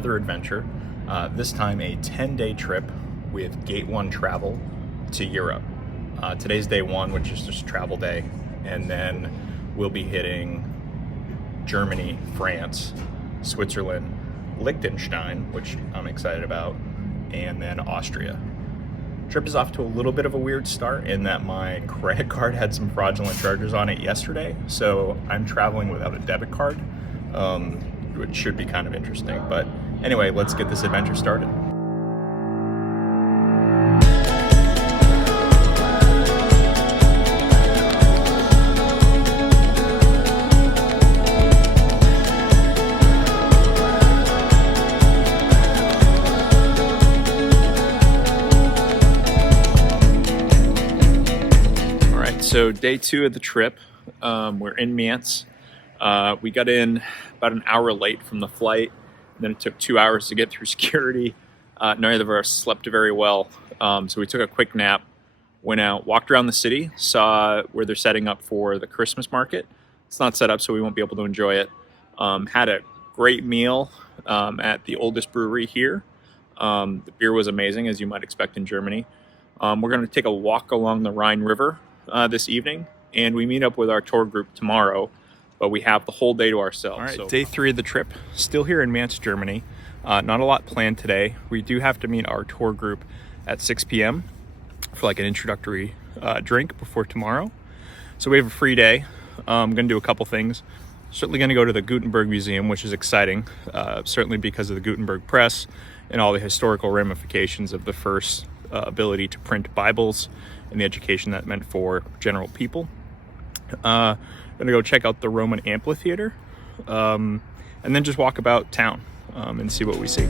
another adventure, this time a 10-day trip with Gate 1 Travel to Europe. Today's day one, which is just travel day, and then we'll be hitting Germany, France, Switzerland, Liechtenstein, which I'm excited about, and then Austria. Trip is off to a little bit of a weird start in that my credit card had some fraudulent charges on it yesterday, so I'm traveling without a debit card, which should be kind of interesting. But anyway, let's get this adventure started. So day two of the trip, we're in Mainz. We got in about an hour late from the flight. Then it took 2 hours to get through security. Neither of us slept very well. So we took a quick nap, went out, walked around the city, saw where they're setting up for the Christmas market. It's not set up, so we won't be able to enjoy it. Had a great meal at the oldest brewery here. The beer was amazing, as you might expect in Germany. We're going to take a walk along the Rhine River this evening, and we meet up with our tour group tomorrow, but we have the whole day to ourselves. All right, so day three of the trip, still here in Mainz, Germany. Not a lot planned today. We do have to meet our tour group at 6 p.m. for like an introductory drink before tomorrow. So we have a free day. I'm going to do a couple things. Certainly going to go to the Gutenberg Museum, which is exciting, certainly because of the Gutenberg press and all the historical ramifications of the first ability to print Bibles and the education that meant for general people. I'm gonna go check out the Roman amphitheater, and then just walk about town and see what we see.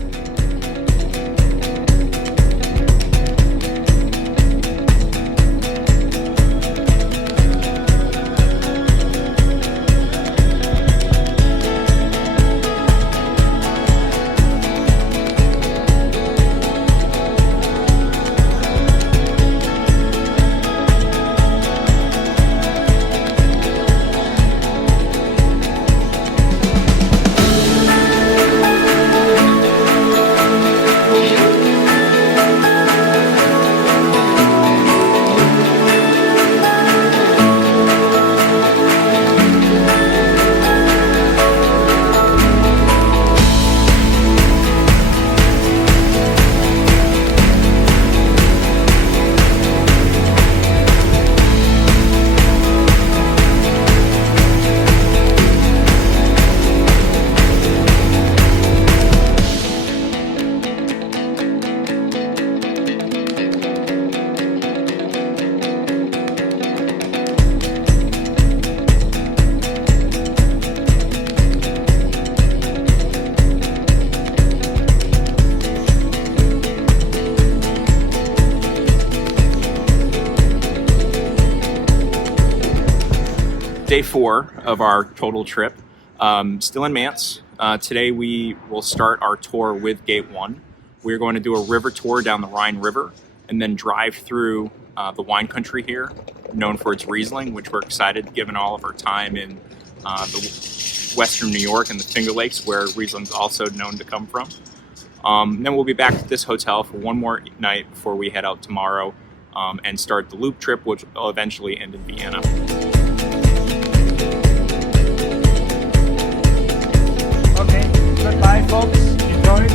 Day four of our total trip, still in Mainz. Today we will start our tour with Gate 1. We're going to do a river tour down the Rhine River and then drive through the wine country here, known for its Riesling, which we're excited given all of our time in the western New York and the Finger Lakes, where Riesling's also known to come from. Then we'll be back at this hotel for one more night before we head out tomorrow and start the loop trip, which will eventually end in Vienna. Okay, goodbye folks, enjoy.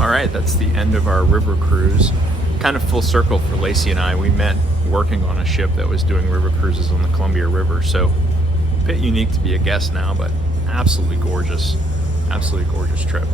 All right, that's the end of our river cruise. Kind of full circle for Lacey and I. We met working on a ship that was doing river cruises on the Columbia River, so a bit unique to be a guest now, but absolutely gorgeous trip.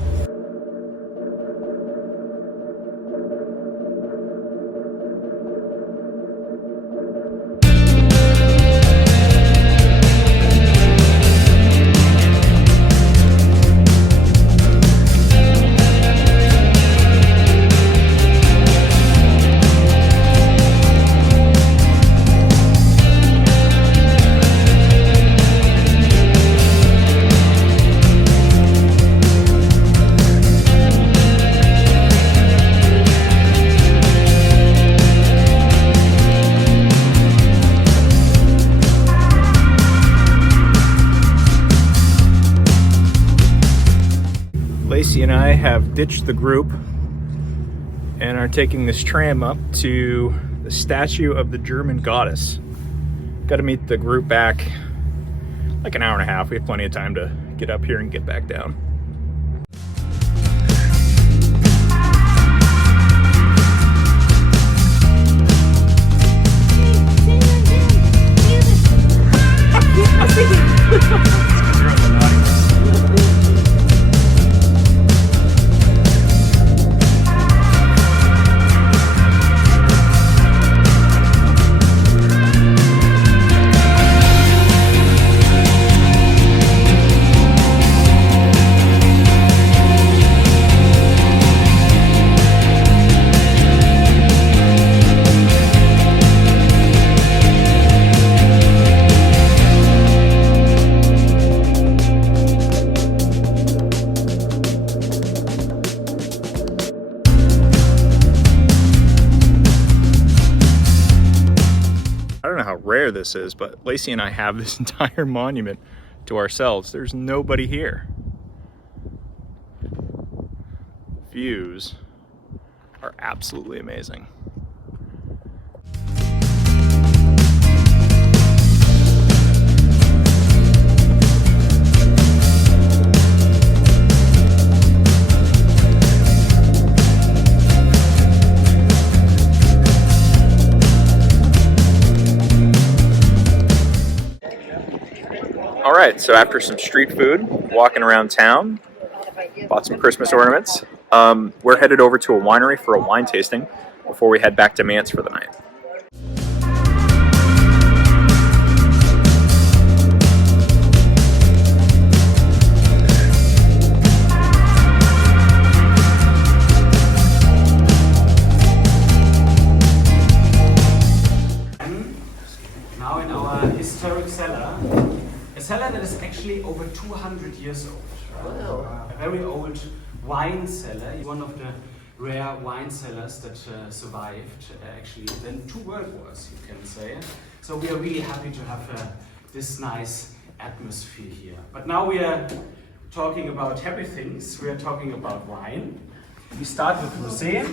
Lacey and I have ditched the group and are taking this tram up to the statue of the German goddess. Got to meet the group back like an hour and a half. We have plenty of time to get up here and get back down. I don't know how rare this is, but Lacey and I have this entire monument to ourselves. There's nobody here. Views are absolutely amazing. All right, so after some street food, walking around town, bought some Christmas ornaments. We're headed over to a winery for a wine tasting before we head back to Mainz for the night. Now in our historic cellar, a cellar that is actually over 200 years old. Right? Wow. A very old wine cellar, one of the rare wine cellars that survived actually then 2 world wars, you can say. So we are really happy to have this nice atmosphere here. But now we are talking about happy things. We are talking about wine. We start with rosé,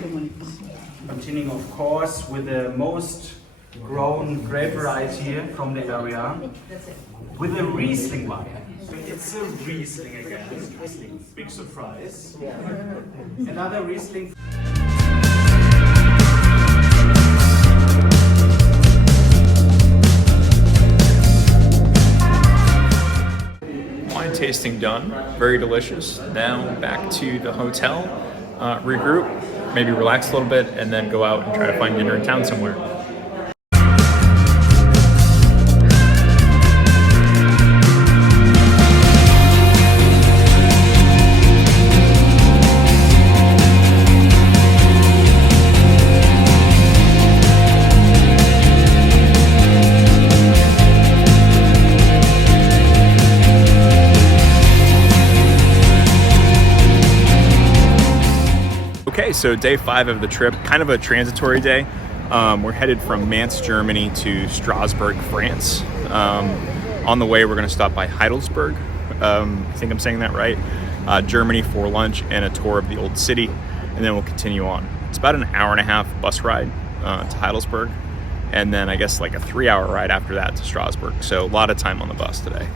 continuing of course with the most grown grape variety from the area, with a Riesling wine. It's a Riesling again. Riesling, big surprise. Another Riesling. Wine tasting done, very delicious. Now back to the hotel, regroup, maybe relax a little bit, and then go out and try to find dinner in town somewhere. Okay, so day 5 of the trip, kind of a transitory day. We're headed from Mainz, Germany to Strasbourg, France. On the way, we're going to stop by Heidelberg. I think I'm saying that right. Germany for lunch and a tour of the old city, and then we'll continue on. It's about an hour and a half bus ride to Heidelberg, and then I guess like a 3-hour ride after that to Strasbourg. So a lot of time on the bus today.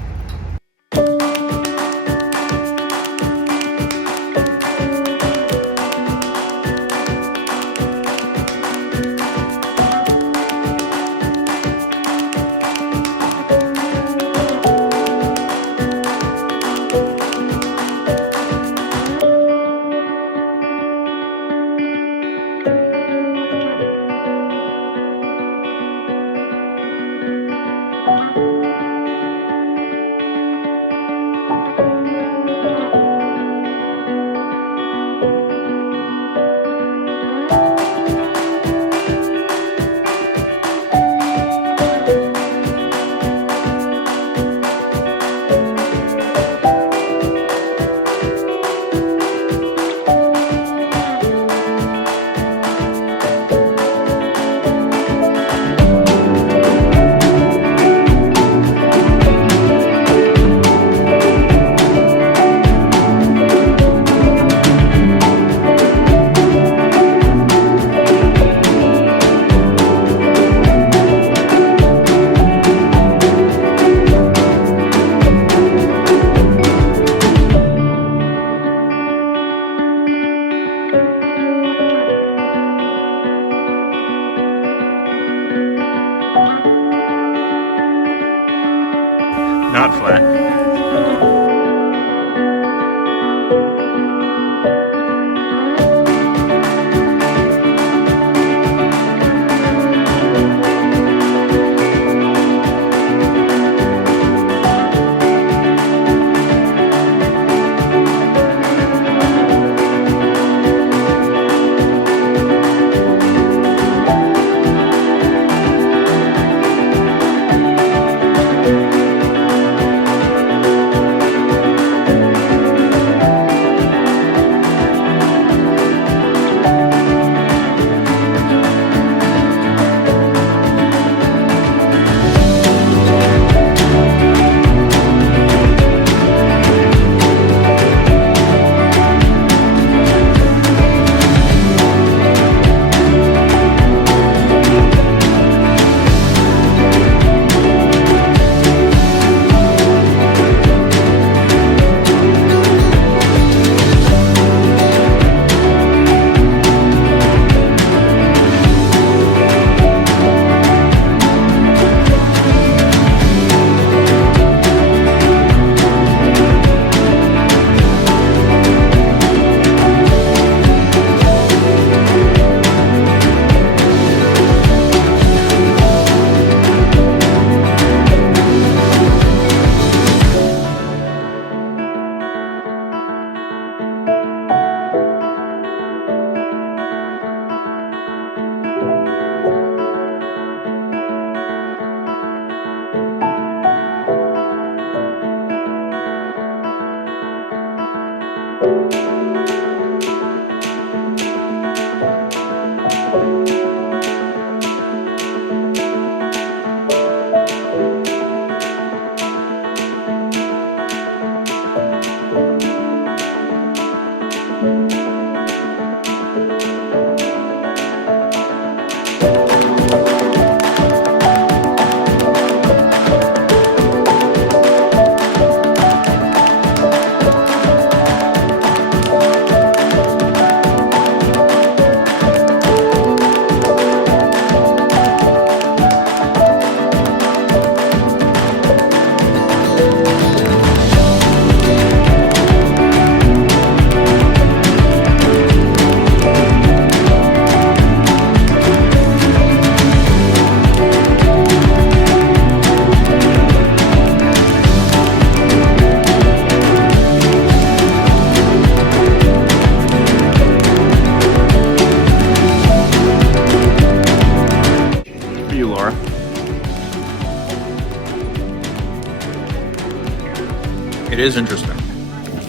It is interesting.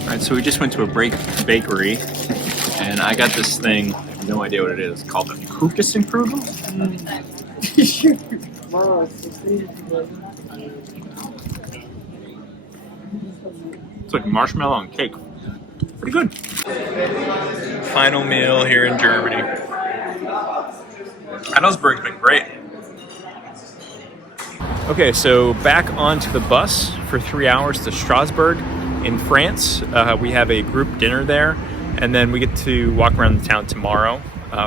All right, so we just went to a bakery, and I got this thing. I have no idea what it is. It's called a Kuchenkrugel. It's like marshmallow and cake. Pretty good. Final meal here in Germany. Heidelberg's been great. Okay, so back onto the bus for 3 hours to Strasbourg in France. We have a group dinner there, and then we get to walk around the town tomorrow.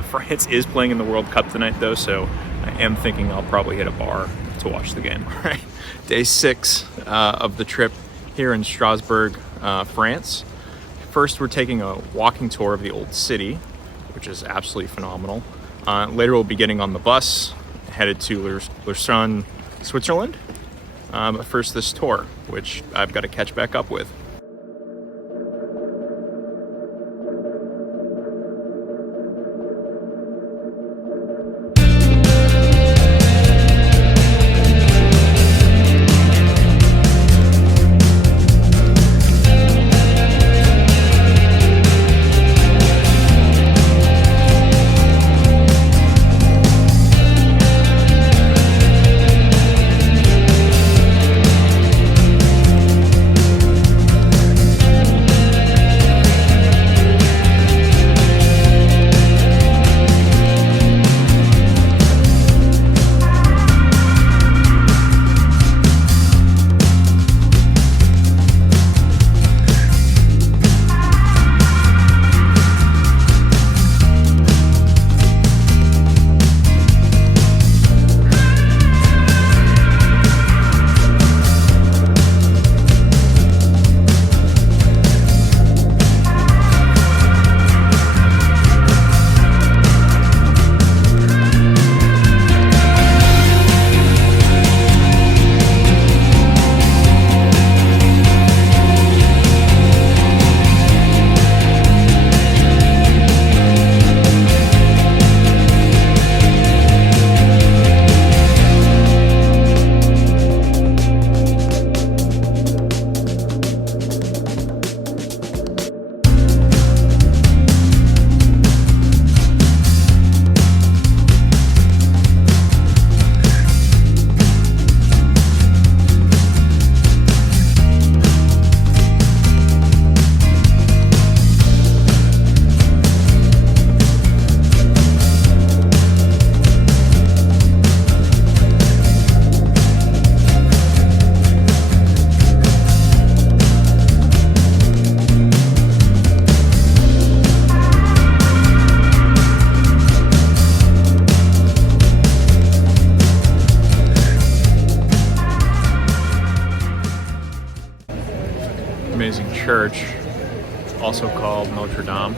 France is playing in the World Cup tonight, though, so I am thinking I'll probably hit a bar to watch the game. All right, day 6 of the trip here in Strasbourg, France. First, we're taking a walking tour of the old city, which is absolutely phenomenal. Later, we'll be getting on the bus, headed to Lucerne, Switzerland. But first, this tour, which I've got to catch back up with. Amazing church, also called Notre Dame.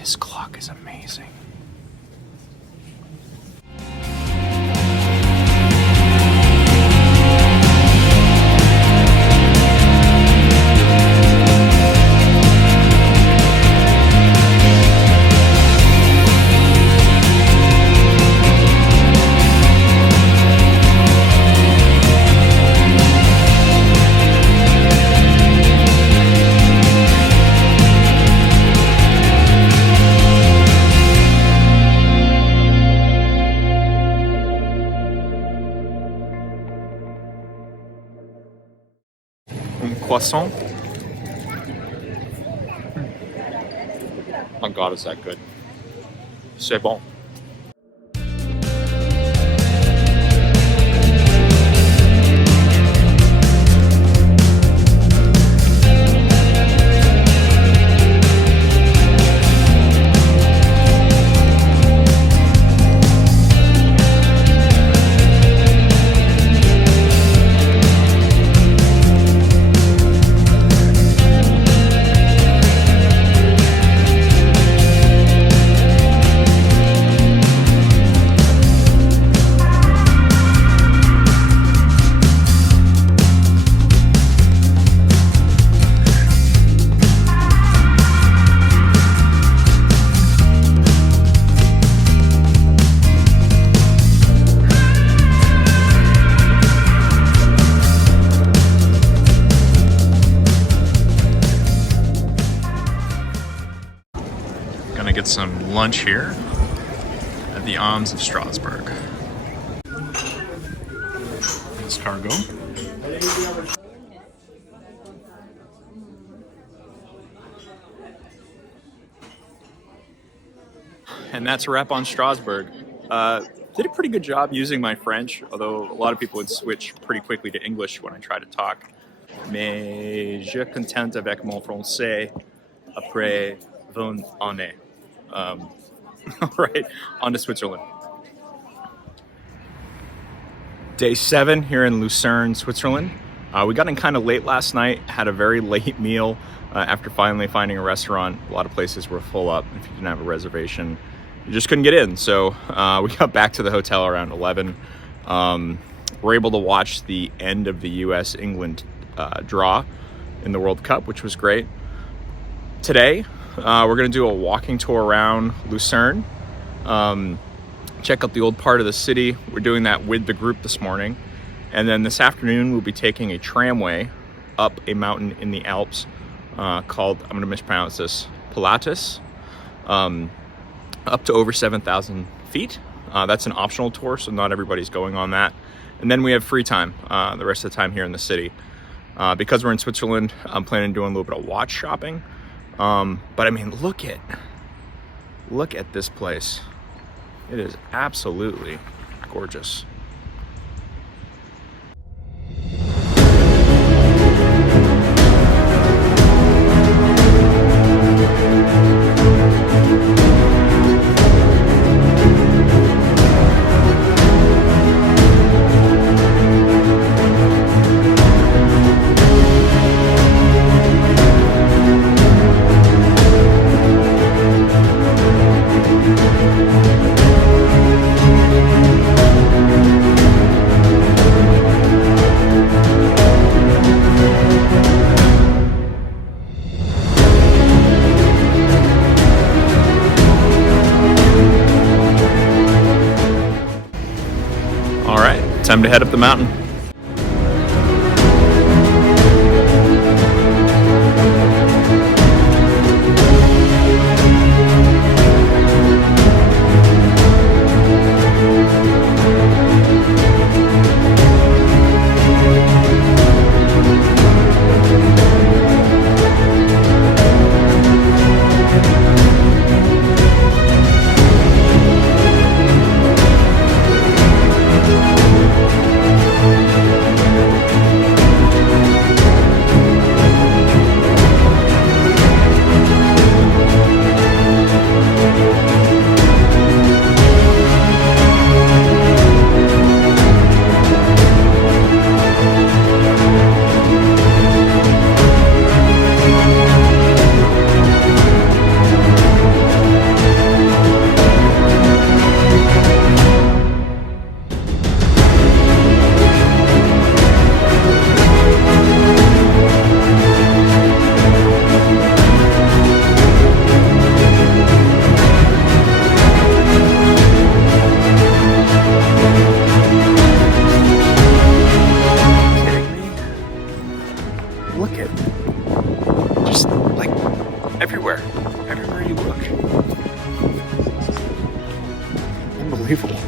This clock is amazing. Croissant. Oh God, is that good? C'est bon. Gonna get some lunch here at the Arms of Strasbourg. This cargo. And that's a wrap on Strasbourg. Did a pretty good job using my French, although a lot of people would switch pretty quickly to English when I try to talk. Mais je contente avec mon français après 20 années. All right, on to Switzerland. Day 7 here in Lucerne, Switzerland. We got in kind of late last night, had a very late meal after finally finding a restaurant. A lot of places were full up. If you didn't have a reservation, you just couldn't get in. So we got back to the hotel around 11. We're able to watch the end of the US-England draw in the World Cup, which was great. Today, we're going to do a walking tour around Lucerne, check out the old part of the city. We're doing that with the group this morning. And then this afternoon, we'll be taking a tramway up a mountain in the Alps called, I'm going to mispronounce this, Pilatus, up to over 7,000 feet. That's an optional tour, so not everybody's going on that. And then we have free time the rest of the time here in the city. Because we're in Switzerland, I'm planning on doing a little bit of watch shopping. But I mean, look at this place. It is absolutely gorgeous. Time to head up the mountain. unbelievable.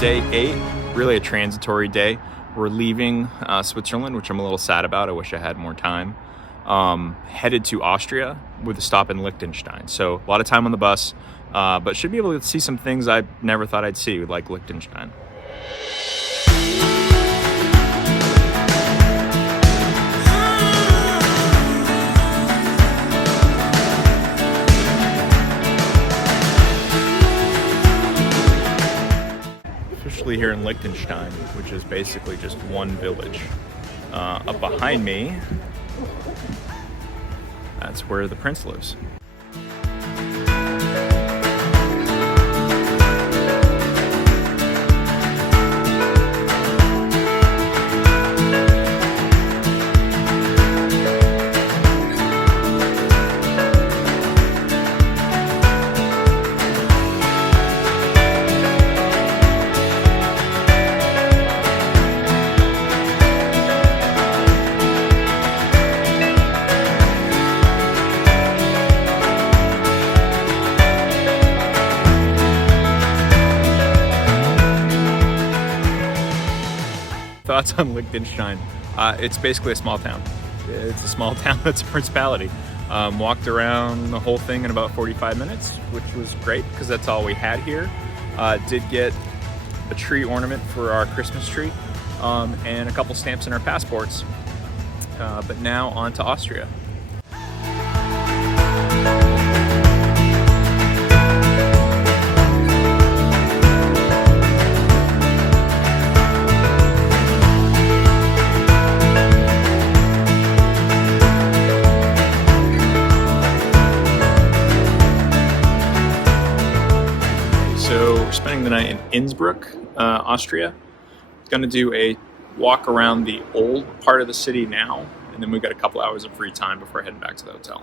Day 8, really a transitory day. We're leaving Switzerland, which I'm a little sad about. I wish I had more time. Headed to Austria with a stop in Liechtenstein. So a lot of time on the bus, but should be able to see some things I never thought I'd see, like Liechtenstein. Here in Liechtenstein, which is basically just one village. Up behind me, that's where the prince lives. thoughts on Liechtenstein. It's basically a small town. It's a small town that's a principality. Walked around the whole thing in about 45 minutes, which was great because that's all we had here. Did get a tree ornament for our Christmas tree and a couple stamps in our passports. But now on to Austria. So we're spending the night in Innsbruck, Austria. Going to do a walk around the old part of the city now, and then we've got a couple hours of free time before heading back to the hotel.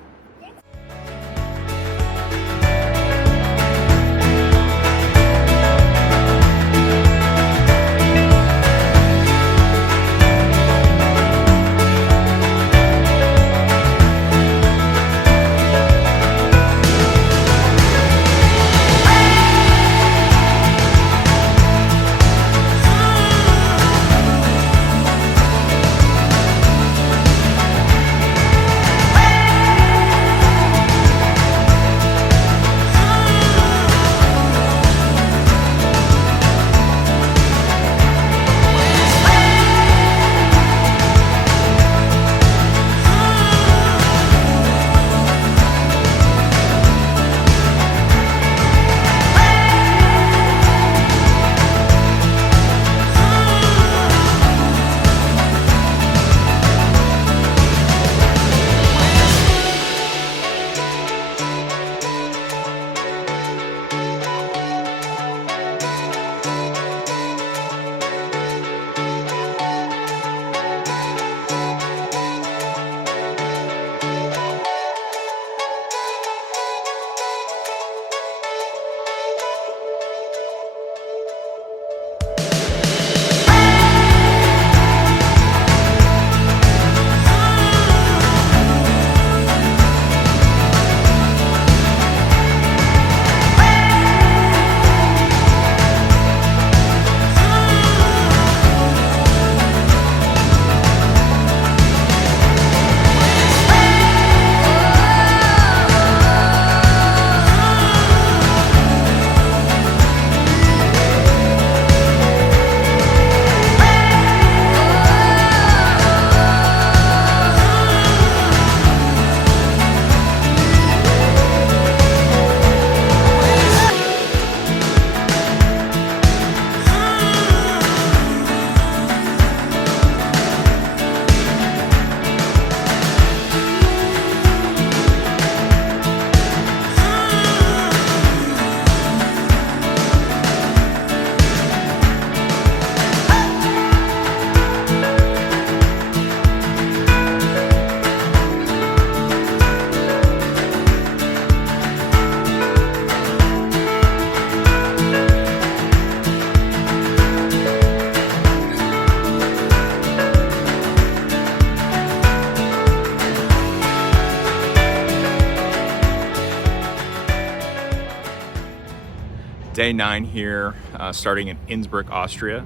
Day 9 here, starting in Innsbruck, Austria.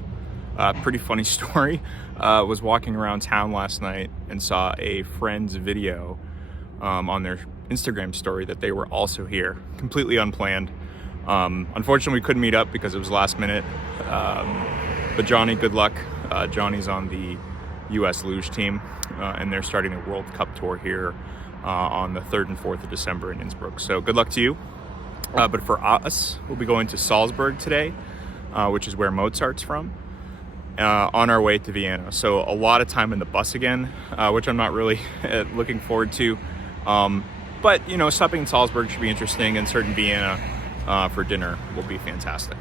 Pretty funny story. Was walking around town last night and saw a friend's video on their Instagram story that they were also here, completely unplanned. Unfortunately, we couldn't meet up because it was last minute. But Johnny, good luck. Johnny's on the U.S. luge team, and they're starting a World Cup tour here on the 3rd and 4th of December in Innsbruck. So good luck to you. But for us, we'll be going to Salzburg today, which is where Mozart's from, on our way to Vienna. So a lot of time in the bus again, which I'm not really looking forward to. But, you know, stopping in Salzburg should be interesting, and certain Vienna for dinner will be fantastic.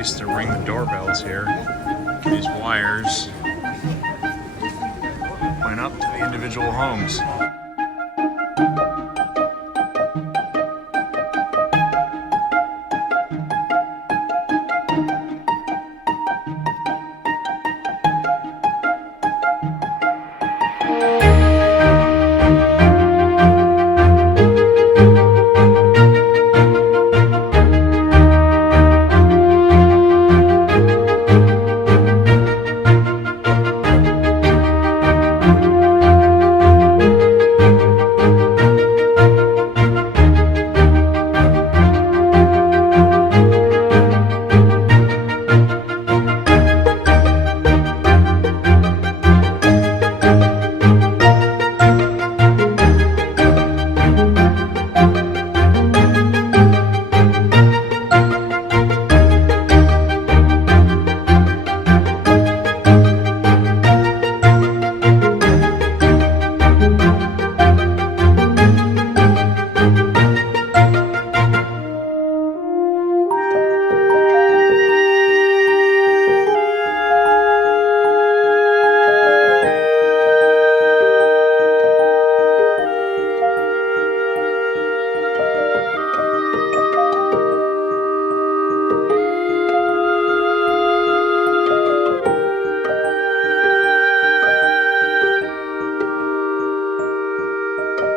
used to ring the doorbells here. These wires went up to the individual homes.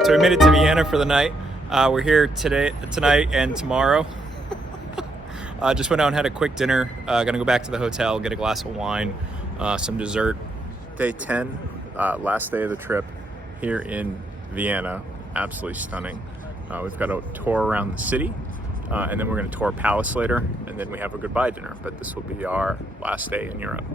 So we made it to Vienna for the night. We're here tonight and tomorrow. Just went out and had a quick dinner. Gonna go back to the hotel, get a glass of wine, some dessert. Day 10, last day of the trip here in Vienna. Absolutely stunning. We've got a tour around the city, and then we're gonna tour Palace later, and then we have a goodbye dinner. But this will be our last day in Europe.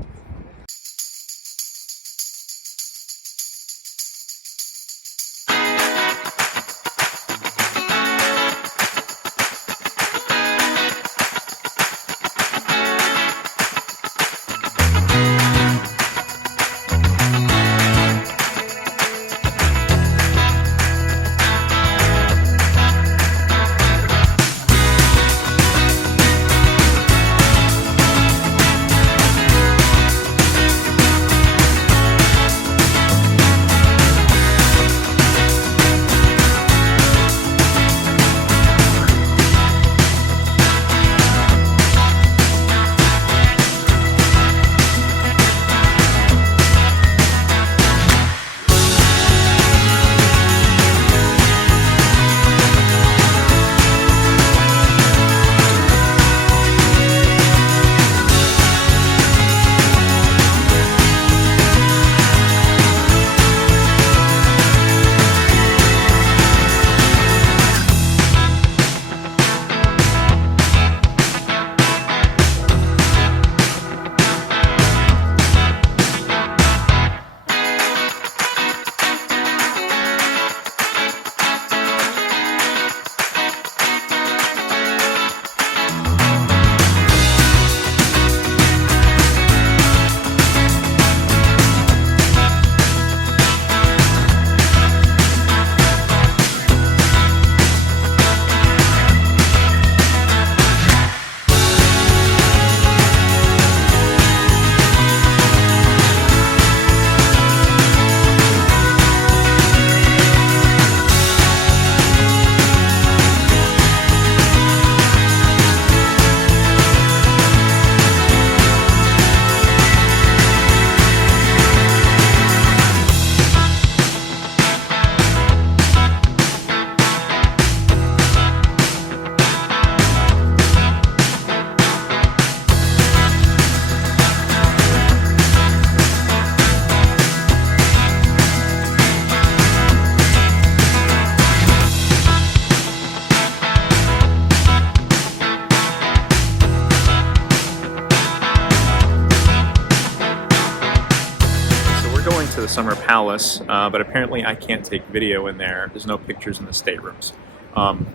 To the Summer Palace, but apparently I can't take video in there. There's no pictures in the staterooms.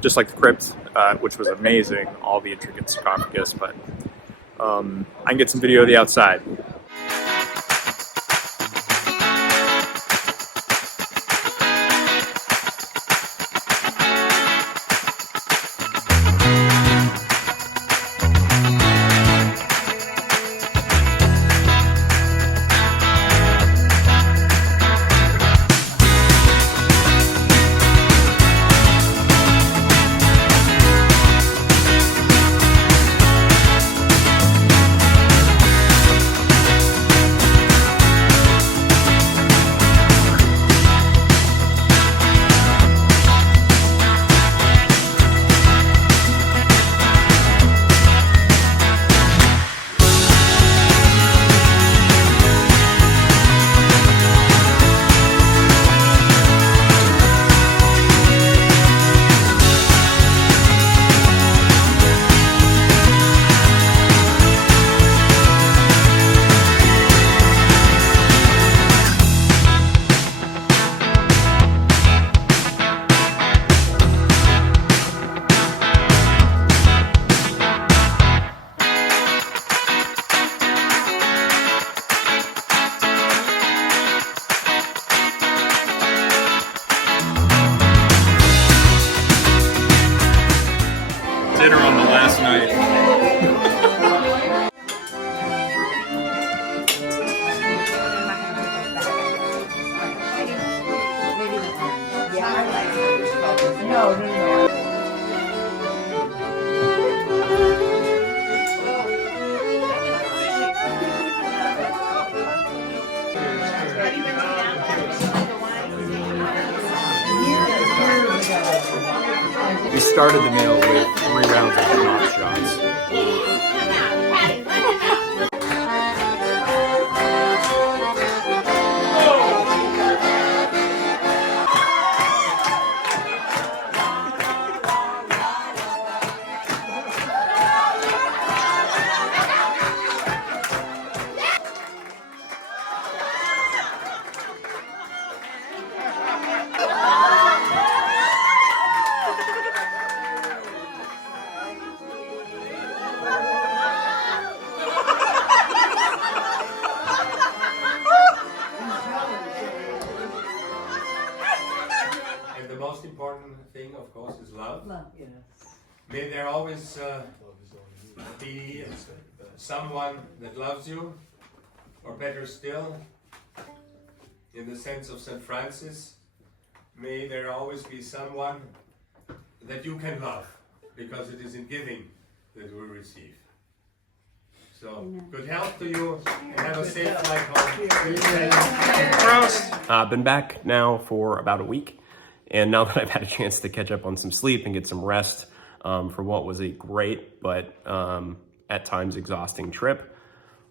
Just like the crypt, which was amazing, all the intricate sarcophagus, but I can get some video of the outside. We started the meal with 3 rounds of pop shots. The most important thing, of course, is love. Love, yes. May there always be someone that loves you, or better still, in the sense of St. Francis, may there always be someone that you can love, because it is in giving that we receive. So, good health to you, and have a safe flight home. Been back now for about a week. And now that I've had a chance to catch up on some sleep and get some rest for what was a great but at times exhausting trip,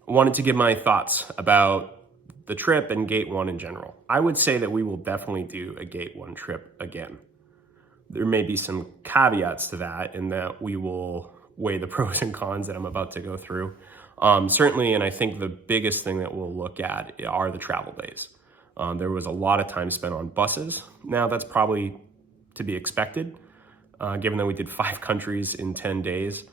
I wanted to give my thoughts about the trip and Gate 1 in general. I would say that we will definitely do a Gate 1 trip again. There may be some caveats to that in that we will weigh the pros and cons that I'm about to go through. Certainly, and I think the biggest thing that we'll look at are the travel days. There was a lot of time spent on buses. Now that's probably to be expected, given that we did 5 countries in 10 days,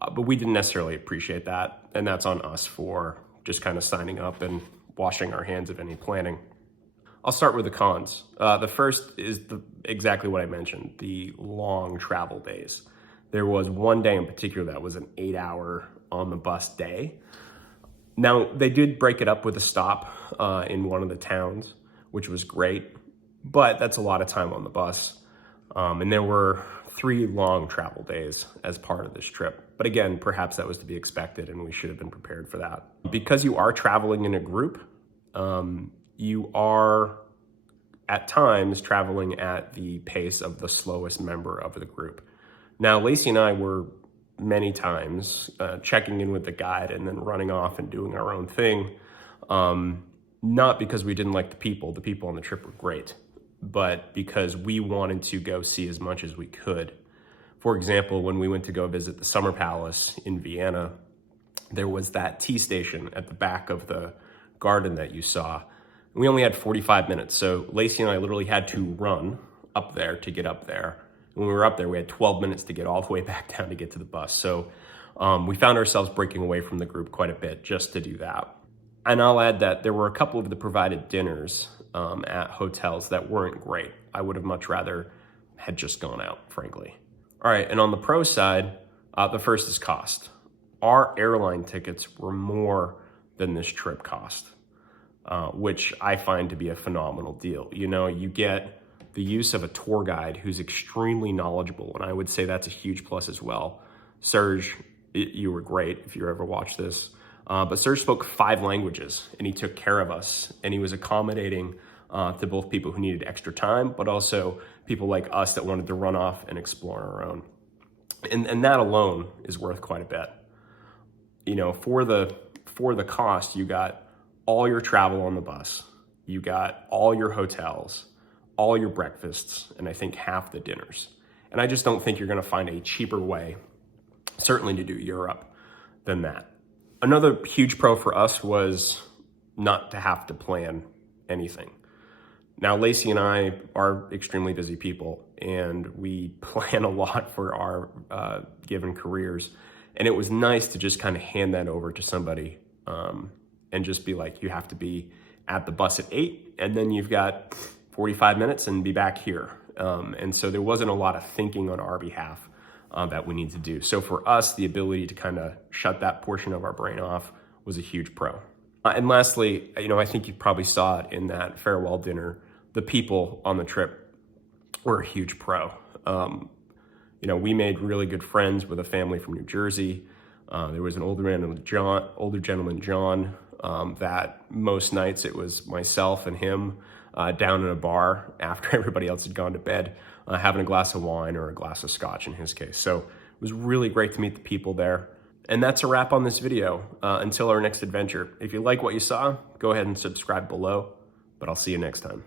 but we didn't necessarily appreciate that. And that's on us for just kind of signing up and washing our hands of any planning. I'll start with the cons. The first is exactly what I mentioned, the long travel days. There was one day in particular that was an 8-hour on the bus day. Now, they did break it up with a stop in one of the towns, which was great, but that's a lot of time on the bus. And there were 3 long travel days as part of this trip. But again, perhaps that was to be expected and we should have been prepared for that. Because you are traveling in a group, you are at times traveling at the pace of the slowest member of the group. Now, Lacey and I were many times checking in with the guide and then running off and doing our own thing. Not because we didn't like the people on the trip were great, but because we wanted to go see as much as we could. For example, when we went to go visit the Summer Palace in Vienna, there was that tea station at the back of the garden that you saw. We only had 45 minutes, so Lacey and I literally had to run up there to get up there. When we were up there, we had 12 minutes to get all the way back down to get to the bus. So we found ourselves breaking away from the group quite a bit just to do that. And I'll add that there were a couple of the provided dinners at hotels that weren't great. I would have much rather had just gone out, frankly. All right, and on the pro side, the first is cost. Our airline tickets were more than this trip cost, which I find to be a phenomenal deal. You know, you get the use of a tour guide who's extremely knowledgeable, and I would say that's a huge plus as well. Serge, you were great if you ever watched this, but Serge spoke 5 languages, and he took care of us, and he was accommodating to both people who needed extra time, but also people like us that wanted to run off and explore on our own. And that alone is worth quite a bit. You know, for the cost, you got all your travel on the bus, you got all your hotels, all your breakfasts, and I think half the dinners. And I just don't think you're gonna find a cheaper way, certainly to do Europe, than that. Another huge pro for us was not to have to plan anything. Now, Lacey and I are extremely busy people, and we plan a lot for our given careers. And it was nice to just kind of hand that over to somebody and just be like, you have to be at the bus at 8, and then you've got 45 minutes and be back here. And so there wasn't a lot of thinking on our behalf that we need to do. So for us, the ability to kind of shut that portion of our brain off was a huge pro. And lastly, you know, I think you probably saw it in that farewell dinner. The people on the trip were a huge pro. You know, we made really good friends with a family from New Jersey. There was an older gentleman, John, that most nights it was myself and him down in a bar after everybody else had gone to bed, having a glass of wine or a glass of scotch in his case. So it was really great to meet the people there. And that's a wrap on this video. Until our next adventure. If you like what you saw, go ahead and subscribe below, but I'll see you next time.